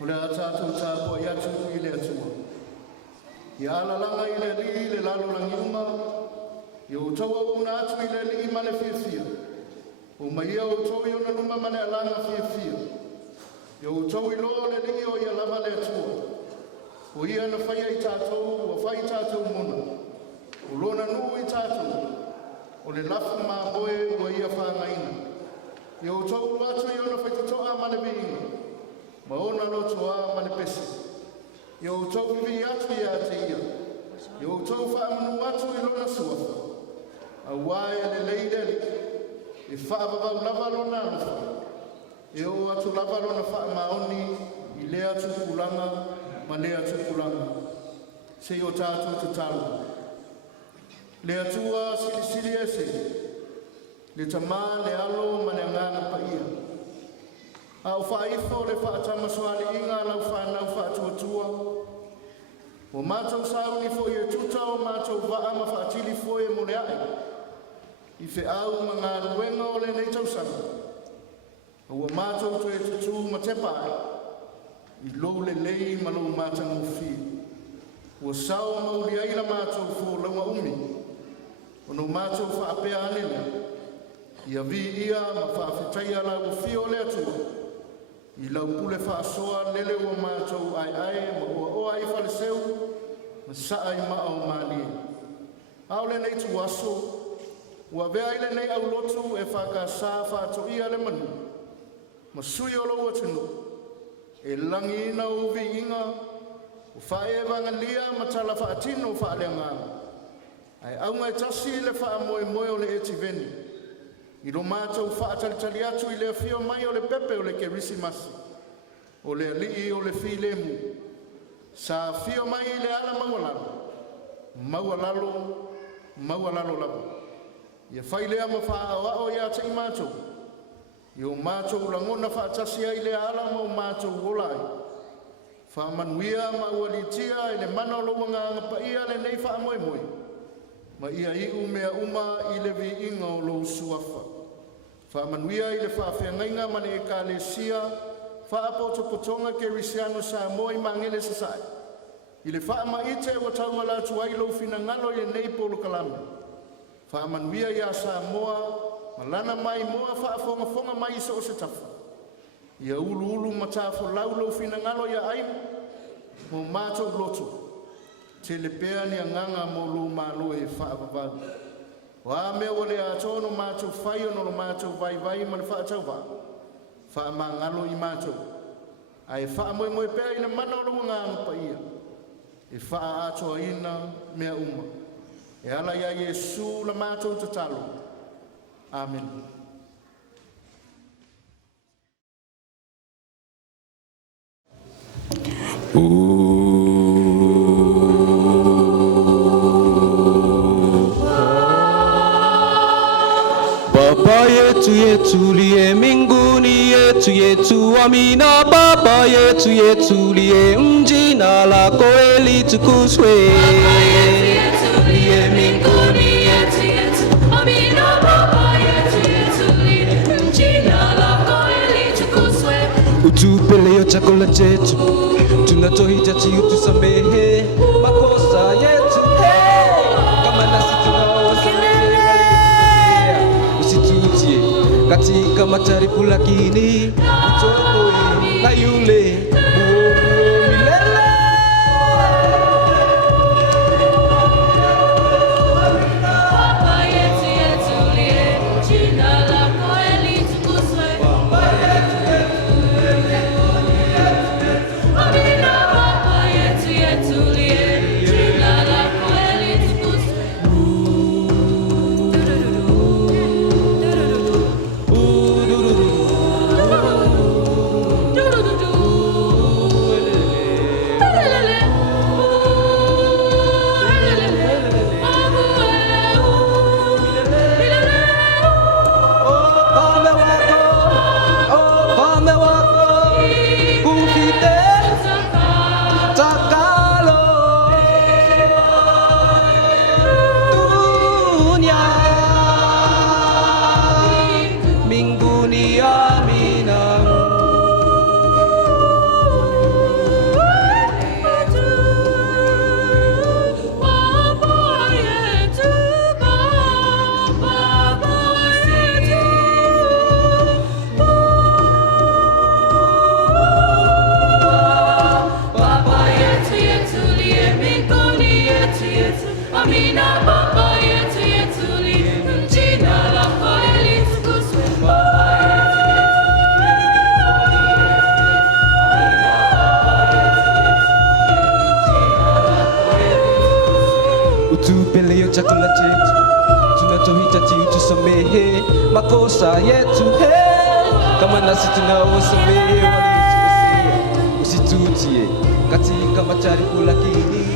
O le atatu tāpua i atu I le atua. I alalanga I le li le lalo langi uma. I o taua una atu I le li mane fia. O mai ia o tau I ona luma mane alanga fia. I o tau I lo le li o I alama le atua. O ia na whaia I tātou, o whai tātou mona. O lona nuu I tātou. O le lafu mā boe o ia whangaina. I o tau atu I ona whaitatoa mane viinga. Ma ona lotoa mane pesi. I o tau vi atu I a te ia. I o tau whaamunu atu I lona suafa. A wae le leideli. I whaavavau lava lona anufa. I o atu lava lona whaamaoni I le atu kulanga ma le atu kulanga. Se o tātou te talo. Le atua sili ese. Le tamā le alo ma le ngana pa ia. A o whaifo le whaatama soale inga lau whanau whaatuatua. O mātou sauni fo I e tuta o mātou waa ma whaatili fo e mo le ai. I whe au ma ngā ruenga o le nei tausanga. O mātou to e tutu ma te pae. I lou le lei ma lou mātangu fi. O sao mauri aila mātou fo launga umi. O no mātou whaapea anele. Ia vi ia ma whaafetai ala o fio le atua. I lau pule whaasoa lele o mātou ai ma o ai whale seu. Ma saa I maa o mālie. Au le nei tu aso. Ua vea ile nei au lotu e whakasā whaato ia le manu. Ma sui o lau atunu. E langi ina o vi inga. O whae vanga lia ma tala whaatino whaale ngā. Ai aunga e tasi le wha moe moe o le eti veni. I lo mātou wha tali atu I le fio mai o le pepe o le ke risi masi. O le alii o le fi le mu. Sa fio mai I le ala maualalo. Maualalo lavo. Ia whai lea ma wha awao ia te I mātou. I o mātou langona wha tasi ai le ala ma o mātou wolai. Wha manuia ma ualitia I le mana o loa ngā pa ia le nei wha moe moe. Ma ia I mea uma I le vi inga o lou suafa. Wha manuia I le wha whengainga mane e ka le sia. Wha apoto potonga ke risiano sa moi mangele sasai. I le wha maite wa taua la tuai lou fina ngalo I nei polo kalame. Wha manuia ia sa moa. Malana mai moa wha fonga mai so o se tafa. Ia ulu matafo lau lou fina ngalo ia ai. Mo mātou loto. Te le pea ni anganga mo lu malo e whaapapau. Wa mea wale a tono mātou whai ono lo mātou vai ma le whaatau wa. Wha mangalo I mātou. Ai wha moe pea ina mana o lo ngā pa ia. E wha atoa ina mea uma. E ala ia Yesu la mātou te talo. Amen. Baba yetu liye mbinguni, yetu amina. Baba yetu liye jina lako litukuzwe. Liye mbinguni, yetu amina. Baba yetu liye jina lako litukuzwe. Utupe leo chakula chetu, tunachohitaji utusamehe makosa yetu, kama nasi tunawasamehe katika majaribu, lakini utuokoe na yule muovu milele. Baba yetu liye jina lako litukuzwe. Baba amina. Baba yetu liye jina lako litukuzwe. chakula chetu tunachohitaji, utusamehe makosa yetu kama nasi tunawasamehe waliotukosea, usitutie katika majaribu lakini